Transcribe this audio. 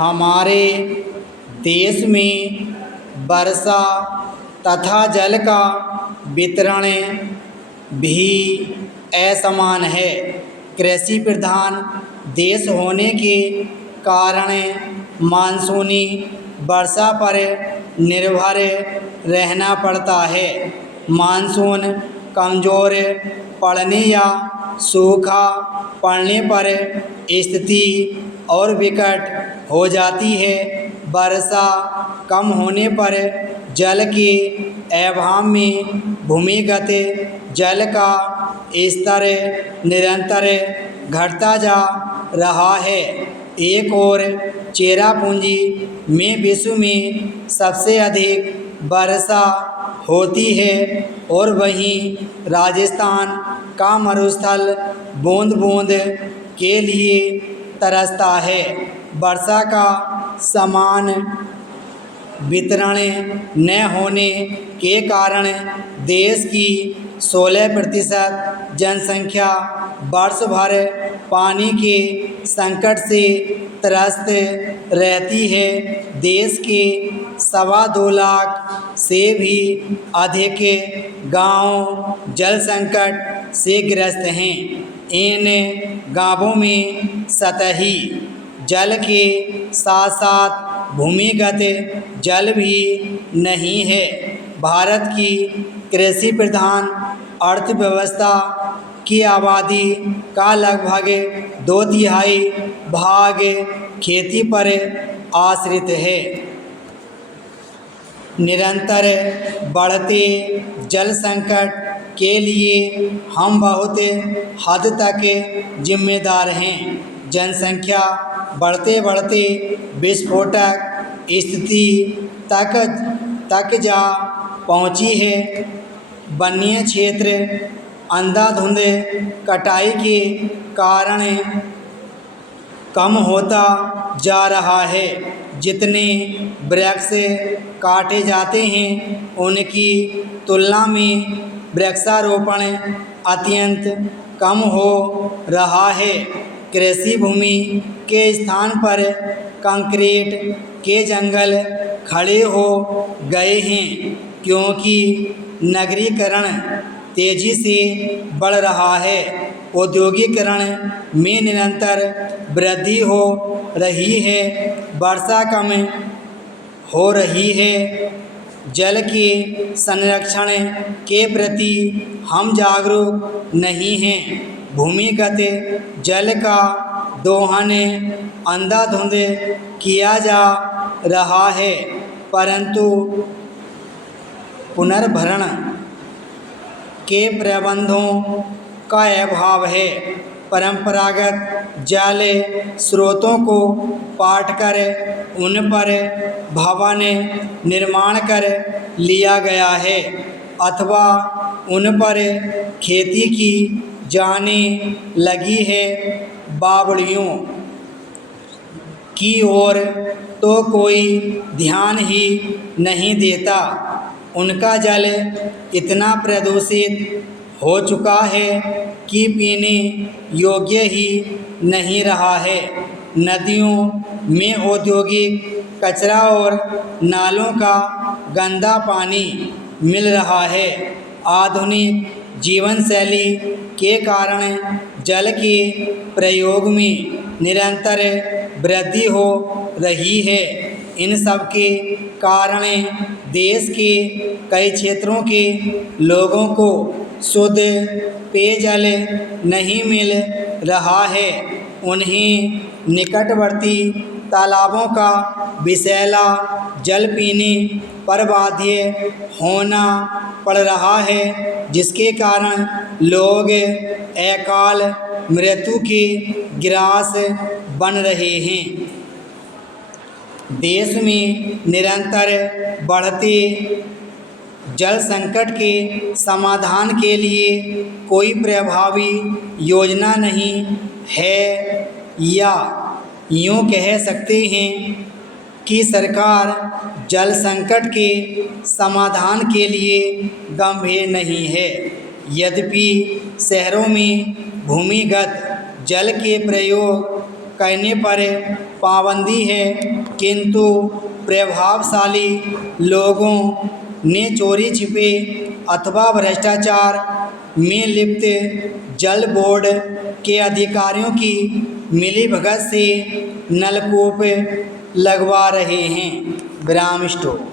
हमारे देश में वर्षा तथा जल का वितरण भी असमान है। कृषि प्रधान देश होने के कारण मानसूनी वर्षा पर निर्भर रहना पड़ता है। मानसून कमज़ोर पड़ने या सूखा पड़ने पर स्थिति और विकट हो जाती है। वर्षा कम होने पर जल के अभाव में भूमिगत जल का स्तर निरंतर घटता जा रहा है। एक और चेरापूंजी में विश्व में सबसे अधिक वर्षा होती है और वहीं राजस्थान का मरुस्थल बूंद बूंद के लिए तरसता है। वर्षा का समान वितरण न होने के कारण देश की 16% जनसंख्या वर्ष भर पानी के संकट से त्रस्त रहती है। देश के 2.25 लाख से भी अधिक गांव जल संकट से ग्रस्त हैं। इन गांवों में सतही जल के साथ साथ भूमिगत जल भी नहीं है। भारत की कृषि प्रधान अर्थव्यवस्था की आबादी का लगभग 2/3 भाग खेती पर आश्रित है। निरंतर बढ़ते जल संकट के लिए हम बहुत हद तक जिम्मेदार हैं। जनसंख्या बढ़ते बढ़ते विस्फोटक स्थिति तक जा पहुंची है। वन्य क्षेत्र अंधाधुंध कटाई के कारण कम होता जा रहा है। जितने वृक्ष काटे जाते हैं उनकी तुलना में वृक्षारोपण अत्यंत कम हो रहा है। कृषि भूमि के स्थान पर कंक्रीट के जंगल खड़े हो गए हैं क्योंकि नगरीकरण तेजी से बढ़ रहा है। औद्योगिकरण में निरंतर वृद्धि हो रही है। वर्षा कम हो रही है। जल के संरक्षण के प्रति हम जागरूक नहीं हैं। भूमिगत जल का दोहन अंधाधुंध किया जा रहा है परंतु पुनर्भरण के प्रबंधों का अभाव है। परंपरागत जल स्रोतों को पाटकर उन पर भवन निर्माण कर लिया गया है अथवा उन पर खेती की जाने लगी है। बावड़ियों की ओर तो कोई ध्यान ही नहीं देता। उनका जल इतना प्रदूषित हो चुका है कि पीने योग्य ही नहीं रहा है। नदियों में औद्योगिक कचरा और नालों का गंदा पानी मिल रहा है। आधुनिक जीवन शैली के कारण जल के प्रयोग में निरंतर वृद्धि हो रही है। इन सब के कारण देश के कई क्षेत्रों के लोगों को शुद्ध पेयजल नहीं मिल रहा है। उन्हें निकटवर्ती तालाबों का विषैला जल पीने पर बाध्य होना पड़ रहा है जिसके कारण लोग अकाल मृत्यु के ग्रास बन रहे हैं। देश में निरंतर बढ़ते जल संकट के समाधान के लिए कोई प्रभावी योजना नहीं है या यूँ कह सकते हैं कि सरकार जल संकट के समाधान के लिए गंभीर नहीं है। यद्यपि शहरों में भूमिगत जल के प्रयोग कहने पर पाबंदी है, किंतु प्रभावशाली लोगों ने चोरी छिपे अथवा भ्रष्टाचार में लिप्त जल बोर्ड के अधिकारियों की मिलीभगत से नलकूप लगवा रहे हैं। विराम स्टॉप।